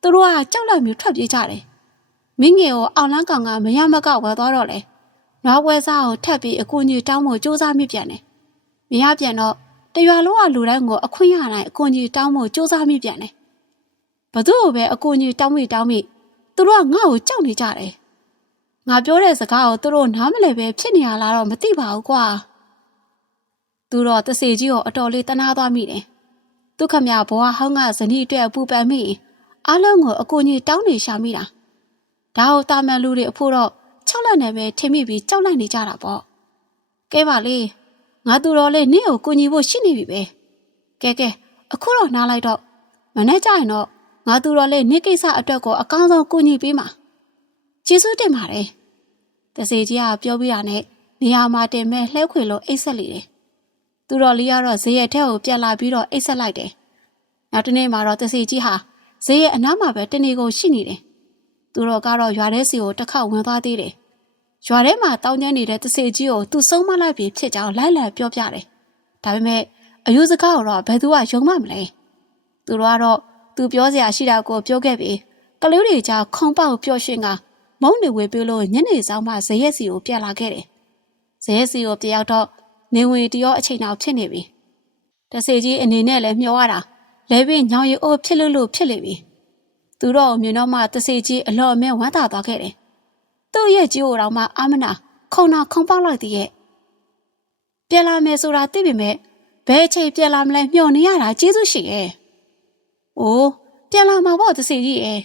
သူတို့ကကြောက်လန့်မျိုးထွက်ပြေးကြတယ် မိငယ်ကိုအောင်လန်းကောင်ကမရမကဝယ်သွားတော့လေနောက်ပွဲစားကိုထပ်ပြီးအကူအညီတောင်းမှုစူးစမ်းမိပြန်တယ်မရပြန်တော့တရွာလုံးကလူတိုင်းကိုအခွင့်ရနိုင်အကူအညီတောင်းမှုစူးစမ်းမိပြန်တယ်ဘသူ့ကိုပဲအကူအညီတောင်းမိတောင်းမိသူတို့ကငါ့ကိုကြောက်နေကြတယ်ငါပြောတဲ့စကားကိုသူတို့နားမလည်ပဲဖြစ်နေရလားတော့မသိပါဘူးကွာသူတော့တစေကြီးကိုအတော်လေးတနာသွားမိတယ်ဒုက္ခမြဘဝဟောင်းကဇနီးအတွက်ပူပန်မိအားလုံးကိုအကူအညီတောင်းနေရှာမိတာ ဒါဟုတ်တာမန်လူတွေအဖို့တော့၆လက်နဲ့ပဲထင်မိပြီးကြောက်လိုက်နေကြတာပေါ့ကဲပါလေငါသူတော်လေးနင့်ကိုကူညီဖို့ရှိနေပြီပဲကဲကဲအခုတော့နားလိုက်တော့မနေ့ကျရင်တော့ငါသူတော်လေးနင့်ကိစ္စအတွက်ကိုအကောင်းဆုံးကူညီပေးမှာကျေးဇူးတင်ပါတယ်တစေကြီးကပြောပြတာနဲ့နေရာမှာတင်မဲ့လှဲခွေလို့အိတ်ဆက်လေတယ်သူတော်လေးကတော့ဇေယျထဲကိုပြန်လာပြီးတော့အိတ်ဆက်လိုက်တယ်နောက်တနေ့မှာတော့တစေကြီးဟာဇေယျအနားမှာပဲတနေကုန်ရှိနေတယ် သူတော်ကတော့ရွာထဲစီကိုတစ်ခေါက်ဝင်သွားသေးတယ်ရွာထဲမှာတောင်းကျမ်းနေတဲ့တစေကြီးကိုသူဆုံးမလိုက်ပြီဖြစ်ကြောင်းလိုက်လံပြောပြတယ်ဒါပေမဲ့အယူစကားကိုတော့ဘယ်သူကယုံမှမလဲသူတို့ကတော့သူပြောစရာရှိတာကိုပြောခဲ့ပြီးကလေးတွေကြောင့်ခုံပေါက်ပျော့ရွှင်ကမုံနေဝေပြီးလို့ညနေဆောင်မှဇရက်စီကိုပြန်လာခဲ့တယ်ဇရက်စီကိုပြောက်တော့နေဝင်တရောအချိန်နောက်ဖြစ်နေပြီတစေကြီးအနေနဲ့လည်းမျောရတာလဲပြီးညောင်ရီအိုးဖြစ်လို့လို့ဖြစ်လေပြီ သူတော့မြင်တော့မှတစေကြီးအလော်အမဲဝမ်းသာသွားခဲ့တယ်သူ့ရဲ့ကြီးကိုတော့မှအာမနာခုံနာခုံပေါက်လိုက်သေးရဲ့ပြန်လာမယ်ဆိုတာသိပေမဲ့ဘယ်အချိန်ပြန်လာမလဲမျှော်နေရတာကျေးဇူးရှိရဲ့။အိုးပြန်လာမှာပေါ့တစီကြီးရဲ့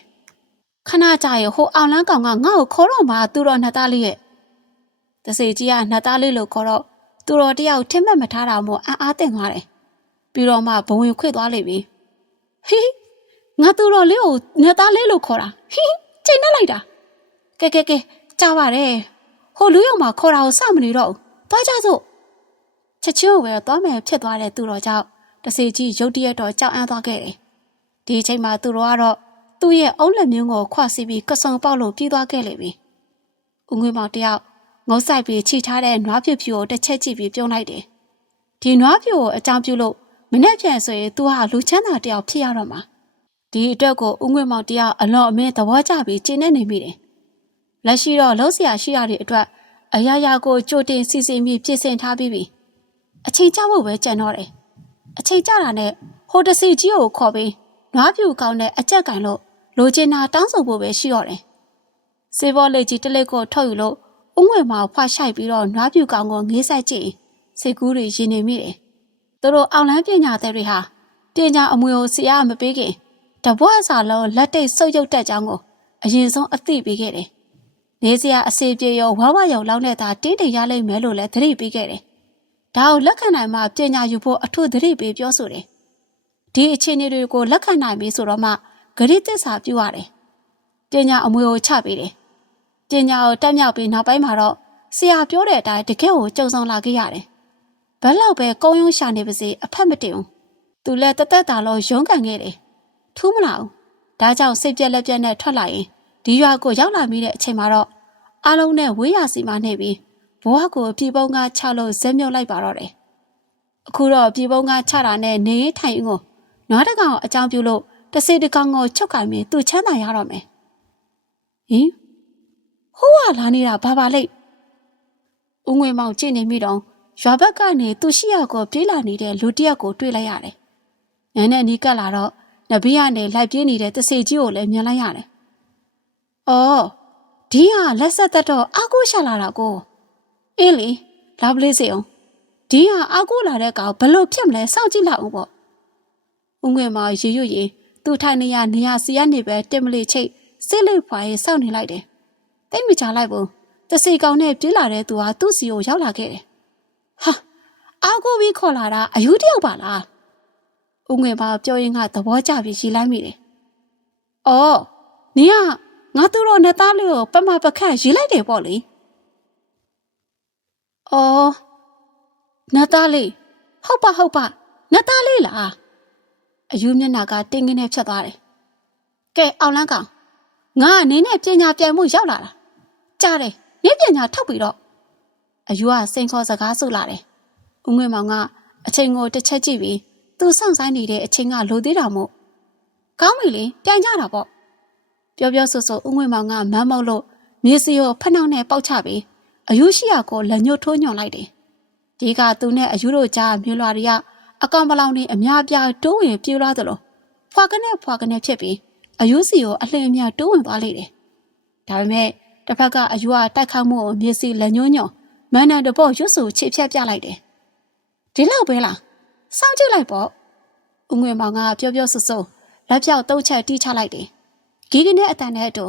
ခဏကြာရဟိုအောင်လန်းကောင်ကငါ့ကိုခေါ်တော့မှသူတော်နှစ်သားလေးရဲ့တစီကြီးကနှစ်သားလေးလို့ခေါ်တော့သူတော်တယောက်ထင်မှတ်မထားတာမို့အံ့အားသင့်သွားတယ်။ပြီးတော့မှဘဝင်ခွေသွားလိမ့်ပြီ။ဟိ ငါသူတော်လေးကိုနှစ်သားလေးလို့ခေါ်တာဟိချိန်နဲ့လိုက်တာကဲကဲကဲကြားပါတယ်ဟိုလူရုံမှာခေါ်တာကိုစမနေတော့ဘူးသွားကြစို့ချက်ချင်းကိုပဲသွားမယ်ဖြစ်သွားတဲ့သူတော်ကြောင့်တစီကြီးရုတ်တရက်တော့ကြောက်အံ့သွားခဲ့တယ်ဒီအချိန်မှာသူတော်ကတော့သူ့ရဲ့အုံးလက်မျိုးကိုခွစီပြီးကစုံပေါက်လို့ပြေးသွားခဲ့လိမ့်မယ်ဦးငွေမောင်တယောက်ငုံဆိုင်ပြီးခြိထားတဲ့နွားဖြူဖြူကိုတစ်ချက်ကြည့်ပြီးပြုံးလိုက်တယ်ဒီနွားဖြူကိုအကြောင်းပြုလို့မနေ့ပြန်ဆိုရင်သူဟာလူချမ်းသာတယောက်ဖြစ်ရတော့မှာ ဒီအတွက်ကိုဦးငွေမောင်တယောက်အလွန်အမင်းသဘောကျပြီးကျင်းနေနေမိတယ်လက်ရှိတော့လုံးစရာရှိရတဲ့အတွက်အရာရာကိုကြိုတင်စီစဉ်ပြီးပြင်ဆင်ထားပြီးပြီအချိန်ကျဖို့ပဲကြံတော့တယ်အချိန်ကျတာနဲ့ဟိုတစီကြီးကိုခေါ်ပြီးနွားပြူကောင်းတဲ့အကြက်ကင်လို့လိုချင်တာတောင်းဆိုဖို့ပဲရှိတော့တယ်စေဘောလေးကြီးတလက်ကိုထုတ်ယူလို့ဥငွေမှာဖွာရှိုက်ပြီးတော့နွားပြူကောင်းကိုငေးဆိုင်ကြည့်စိတ်ကူးတွေရင်နေမိတယ်သူတို့အောင်လန်းပညာတဲ့တွေဟာပညာအမွေကိုဆရာမပေးခင် တဘွားစာလုံးလက်တိတ်ဆုပ်ယုတ်တက်ကြောင်းကိုအရင်ဆုံးအသိပေးခဲ့တယ်နေစရာအစေပြေရောဝါဝရောင်လောက်နဲ့သာတင်းတင်ရလိမ့်မယ်လို့လည်းသတိပေးခဲ့တယ်။ဒါကိုလက်ခံနိုင်မှပညာယူဖို့အထူးသတိပေးပြောဆိုတယ်။ဒီအခြေအနေတွေကိုလက်ခံနိုင်ပြီဆိုတော့မှဂရိသစ္စာပြုရတယ်။ပညာအမွေကိုချပေးတယ်။ပညာကိုတက်မြောက်ပြီးနောက်ပိုင်းမှာတော့ဆရာပြောတဲ့အတိုင်းတကယ်ကိုကြုံဆောင်လာခဲ့ရတယ်။ဘယ်လောက်ပဲကုန်းယုံရှာနေပါစေအဖက်မတင်ဘူး။သူလည်းတသက်တာလို့ရုန်းကန်ခဲ့တယ်။ ထူးမလာဘူး။ဒါကြောင့်စိတ်ပြက်လက်ပြက်နဲ့ထွက်လာရင်ဒီရွာကိုရောက်လာမိတဲ့အချိန်မှာတော့အားလုံးနဲ့ဝေးရစီမနေပြီးဘဝကိုပြည်ပုံးကားချလို့ဇက်မြုပ်လိုက်ပါတော့တယ်။အခုတော့ပြည်ပုံးကားချတာနဲ့နေထိုင်ကိုနွားတကောင်အကြောင်းပြုလို့တစေတကောင်ကိုချုပ်ကင်ပြီးသူ့ချမ်းသာရတော့မယ်။ဟင်ဟိုးကလာနေတာဘာပါလိမ့်။ဦးငွေမောင်ကြည့်နေမိတော့ရွာဘက်ကနေသူ့ရှိရကိုပြေးလာနေတဲ့လူတစ်ယောက်ကိုတွေ့လိုက်ရတယ်။နန်းနဲ့နီးကပ်လာတော့ နဘေးကနေလိုက်ပြေးနေတဲ့တစေကြီးကိုလည်းမြင်လိုက်ရတယ်။အော်ဒီဟာလက်ဆက်သက်တော့အာကိုရှာလာတာကို။အေးလေလာပလေးစေအောင်။ဒီဟာအာကိုလာတဲ့ကောင်ဘလို့ဖြစ်မလဲစောင့်ကြည့်လိုက်အောင်ပေါ့။ဦးငွေမောင်ရေရွရေသူ့ထိုင်နေရနေရစီရနေပဲတင်မလေးချိတ်စစ်လိပ်ဖွာရေးစောင့်နေလိုက်တယ်။တိတ်မချလိုက်ဘူး။တစေကောင်နဲ့ပြေးလာတဲ့သူဟာသူ့စီကိုရောက်လာခဲ့တယ်။ဟာအာကိုပြီးခေါ်လာတာအယူတယောက်ပါလား။ ဦးငွေမောင်ပြောရင်ကသဘောကျပြီးရှီလိုက်မိတယ်။အော်နင်ကငါတို့တော့နှစ်သားလေးကိုပမပခန့်ရေးလိုက်တယ်ပေါ့လေ။အော်နှစ်သားလေးဟုတ်ပါဟုတ်ပါနှစ်သားလေးလား။အယူမျက်နှာကတင်းငင်းနဲ့ဖြတ်သွားတယ်။ကဲအောင်လန်းကောင်ငါအနေနဲ့ပညာပြိုင်မှုရောက်လာတာ။ကြားတယ်နေပညာထောက်ပြီးတော့အယူကစိန်ခေါ်စကားဆိုလာတယ်။ဦးငွေမောင်ကအချိန်ကိုတစ်ချက်ကြည့်ပြီး သူစောင့်ဆိုင်နေတဲ့အချိန်ကလိုသေးတာမို့ကောင်းပြီလေပြန်ကြတာပေါ့ပြောပြောဆိုဆိုဦးငွေမောင်ကမမ်းမောက်လို့မြေစီကိုဖနှောက်နဲ့ပေါက်ချပြီးအယူရှိရကိုလက်ညှိုးထိုးညွန်လိုက်တယ်ဒီကသူနဲ့အယူတို့ကြားမြို့လွာတွေကအကောင်ပလောင်တွေအများပြားတိုးဝင်ပြေးလာသလိုဖွာကနေဖွာကနေဖြစ်ပြီးအယူစီကိုအလှအမြတိုးဝင်သွားလိုက်တယ်ဒါပေမဲ့တစ်ဖက်ကအယူကတိုက်ခိုက်မှုကိုမြေစီလက်ညှိုးညွန်မန်းနန်တပေါ့ရွတ်ဆူချစ်ဖြတ်ပြလိုက်တယ်ဒီလောက်ပဲလား စောင့်ကြည့်လိုက်ပေါ့ဦးငွေမောင်ကပြောပြောဆူဆူလက်ပြောက်တုတ်ချက်တီးချလိုက်တယ်ဂီဂီနဲ့အတန်နဲ့အတူ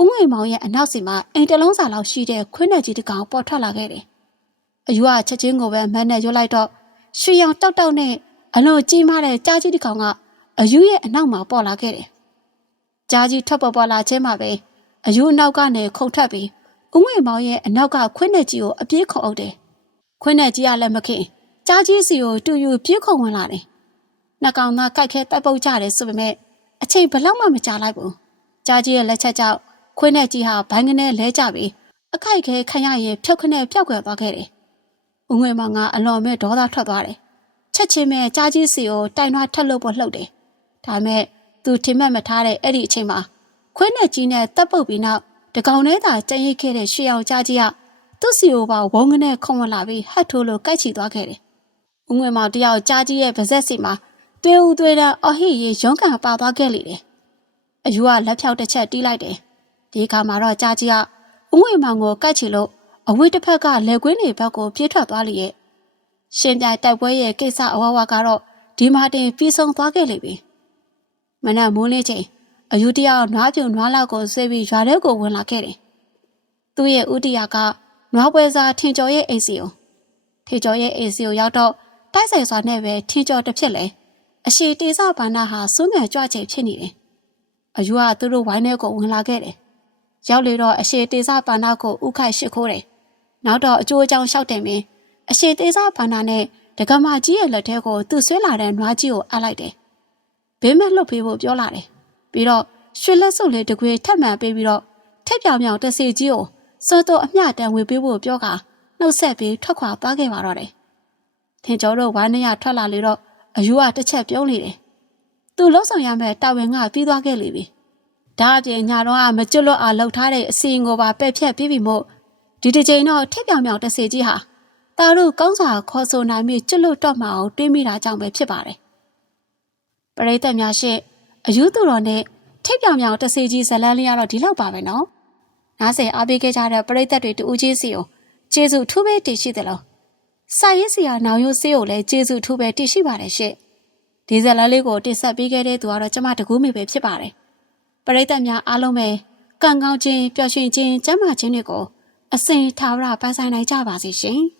ဦးငွေမောင်ရဲ့အနောက်စီမှာအိမ်တလုံးစာလောက်ရှိတဲ့ခွင်းနယ်ကြီးတစ်ကောင်ပေါ်ထွက်လာခဲ့တယ်အယူကချက်ချင်းကိုပဲမန်းနဲ့ရွတ်လိုက်တော့ရွှေရောင်တောက်တောက်နဲ့အလွန်ကြီးမားတဲ့ကြားကြီးတစ်ကောင်ကအယူရဲ့အနောက်မှာပေါ်လာခဲ့တယ်ကြားကြီးထွက်ပေါ်ပေါ်လာခြင်းမှာပဲအယူအနောက်ကနေခုန်ထွက်ပြီးဦးငွေမောင်ရဲ့အနောက်ကခွင်းနယ်ကြီးကိုအပြေးခုန်အုပ်တယ်ခွင်းနယ်ကြီးကလည်းမခင် ကြားကြီးစီကိုတူယူပြေးခုန်ဝင်လာတယ်။နှစ်ကောင်သားကြိုက်ခဲတိုက်ပုတ်ကြတယ်ဆိုပေမဲ့အချိန်ဘလောက်မှမကြာလိုက်ဘူး။ကြားကြီးရဲ့လက်ချက်ကြောင့်ခွင်းနဲ့ကြီးဟာဘိုင်းကနေလဲကျပြီးအခိုက်ခဲခံရရင်ဖြုတ်ခနဲ့ပျောက်ကွယ်သွားခဲ့တယ်။ဦးငွေမောင်ကအလွန်မဲ့ဒေါသထွက်သွားတယ်။ချက်ချင်းပဲကြားကြီးစီကိုတိုင်ထွားထက်လို့ပေါ်လှုပ်တယ်။ဒါပေမဲ့သူထင်မှတ်မထားတဲ့အဲ့ဒီအချိန်မှာခွင်းနဲ့ကြီးနဲ့တပ်ပုတ်ပြီးနောက်တကောင်ထဲသာကြံ့ရိတ်ခဲ့တဲ့ရှေးအောင်ကြားကြီးကသူ့စီကိုပါဝုန်းကနေခုံဝင်လာပြီးဟတ်ထိုးလို့ကြိုက်ချီသွားခဲ့တယ်။ ဦးငွေမောင်တယောက်ကြားကြီးရဲ့ဗဇက်စီမှာသွေးဦးသွေးတန်းအဟိရေရုံးကန်ပါသွားခဲ့လေတယ်။အယူကလက်ဖြောက်တစ်ချက်တီးလိုက်တယ်။ဒီခါမှာတော့ကြားကြီးကဦးငွေမောင်ကိုကြိုက်ချီလို့အဝိတစ်ဖက်ကလက်ကွင်းတွေဘက်ကိုပြေးထွက်သွားလေရဲ့။ရှင်ပြတိုက်ပွဲရဲ့ကိစ္စအဝဝကတော့ဒီမှာတင်ပြီးဆုံးသွားခဲ့လေပြီ။မနက်မိုးလင်းချိန်အယူတယောက်နွားပြုံနွားလောက်ကိုဆွေးပြီးရွာထဲကိုဝင်လာခဲ့တယ်။သူ့ရဲ့ဥတီယာကနွားပွဲစားထင်ကျော်ရဲ့အိမ်စီကိုထင်ကျော်ရဲ့အိမ်စီကိုရောက်တော့ တိုက်ဆိုင်စွာနဲ့ပဲထင်ကျော်တစ်ဖြစ်လဲအရှိတေစာဘာနာဟာစွန့်ငယ်ကြွချိန်ဖြစ်နေတယ်။အယူကသူတို့ဝိုင်းထဲကိုဝင်လာခဲ့တယ်။ရောက်လေတော့အရှိတေစာဘာနာကိုဥခိုက်ရှိခိုးတယ်။နောက်တော့အကျိုးအကြောင်းလျှောက်တယ်မင်းအရှိတေစာဘာနာနဲ့ဒကမာကြီးရဲ့လက်ထဲကိုသူ့ဆွဲလာတဲ့နွားကြီးကိုအပ်လိုက်တယ်။ဘေးမဲ့လှုပ်ပေးဖို့ပြောလာတယ်။ပြီးတော့ရွှေလက်စုပ်လေးတကွေထပ်မှန်ပေးပြီးတော့ထက်ပြောင်ပြောင်တစီကြီးကိုစောတော့အမျှတန်ဝေပေးဖို့ပြောကနှုတ်ဆက်ပြီးထွက်ခွာသွားခဲ့ပါတော့တယ်။ ထင်ကျော်တို့ဝိုင်းနေရထွက်လာလေတော့အယူကတစ်ချက်ပြုံးနေတယ်။သူလှုပ်ဆောင်ရမယ့်တာဝန်ကပြီးသွားခဲ့လေပြီ။ဒါအပြင်ညာတော့ကမကျွတ်လွတ်အောင်လှုပ်ထားတဲ့အစီရင်ကိုပါပယ်ဖြတ်ပြီးပြီမို့ဒီတစ်ချိန်တော့ထက်ပြောင်ပြောင်တစီကြီးဟာတာတို့ကောင်းစာခေါ်ဆိုနိုင်ပြီးကျွတ်လွတ်တော့မှအောင်တွေးမိတာကြောင့်ပဲဖြစ်ပါတယ်။ပရိသတ်များရှေ့အယူသူတော်နဲ့ထိပ်ပြောင်ပြောင်တစီကြီးဇလန်းလေးကတော့ဒီလောက်ပါပဲနော်။နားဆင်အားပေးခဲ့ကြတဲ့ပရိသတ်တွေတူဦးချင်းစီကိုကျေးဇူးထူးပဲတင်ရှိသလို စာရေးဆရာနောင်ရိုးစေးကိုလည်းကျေးဇူးထူးပဲတင်ရှိပါတယ်ရှင့်။ဒီဇလန်းလေးကိုတင်ဆက်ပေးခဲ့တဲ့သူကတော့ကျမတကူးမေပဲဖြစ်ပါတယ်။ပရိသတ်များအားလုံးပဲကံကောင်းခြင်းပျော်ရွှင်ခြင်းကျမ်းမာခြင်းတွေကိုအစဉ်ထာဝရပန်းဆိုင်နိုင်ကြပါစေရှင်။